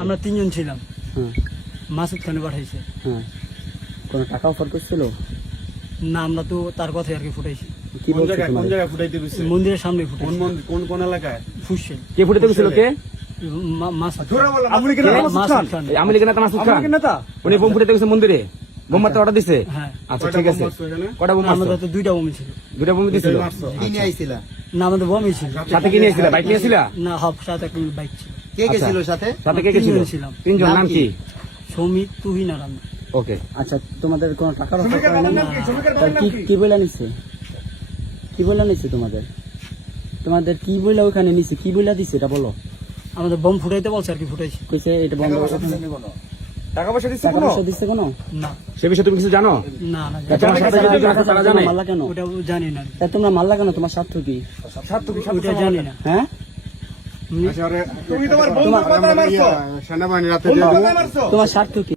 আমরা তিনজন ছিলাম। হ্যাঁ মাসুদ খানে পাঠাইছে। হ্যাঁ কোনো টাকা অফার করছিল? না আমরা তো তার কথাই আর কি ফুটাইছি। কি কোন বলছে জায়গায় কোন তোমাদের জায়গায় ফুটাইতে গেছে মন্দিরের সামনে কোন ফুটাইছি মন্দির কোন কোন এলাকায়? ফুসছে। কে ফুটে কে? মা- মাসুদ আপনি কে? মাসুদ খান। এই আওয়ামী লীগের নেতা মাসুদ খান? নেতা? উনি বোম ফুটে গেছে মন্দিরে? বোম মারতে অর্ডার দিছে? হ্যাঁ। আচ্ছা ঠিক আছে। কটা বোম মারছো? আমাদের তো দুইটা বমি ছিল। দুটা বোম দিছিল না আমাদের বমি ছিল। সাথে কি নিয়েছিল বাইক নিয়েছিল না হাফ সাথে একটা বাইক ছিল। কে গেছিল সাথে? সাথে কে তিনজন ছিলাম। তিনজন নাম কি? কি? সমিত তুহিন আর আমি। ওকে। আচ্ছা তোমাদের কোনো টাকার অফার করে না কি? কি কি? কি বলে নিছে? কি বলে নিছে তোমাদের? তোমাদের কি বলে ওখানে নিছে? কি বলে দিছে? এটা বলো। আমাদের বম ফুটাইতে বলছে আর কি ফুটাইছি। কইছে এটা বন্ধ টাকা পয়সা দিচ্ছে টাকা পয়সা দিচ্ছে কোনো? না। সে বিষয়ে তুমি কিছু জানো? না না জানে মারলা কেন? ওটা জানি না। তা তোমরা মারলা কেন? তোমার স্বার্থ কি? ওটা জানি না। হ্যাঁ? তোমার স্বার্থ কি?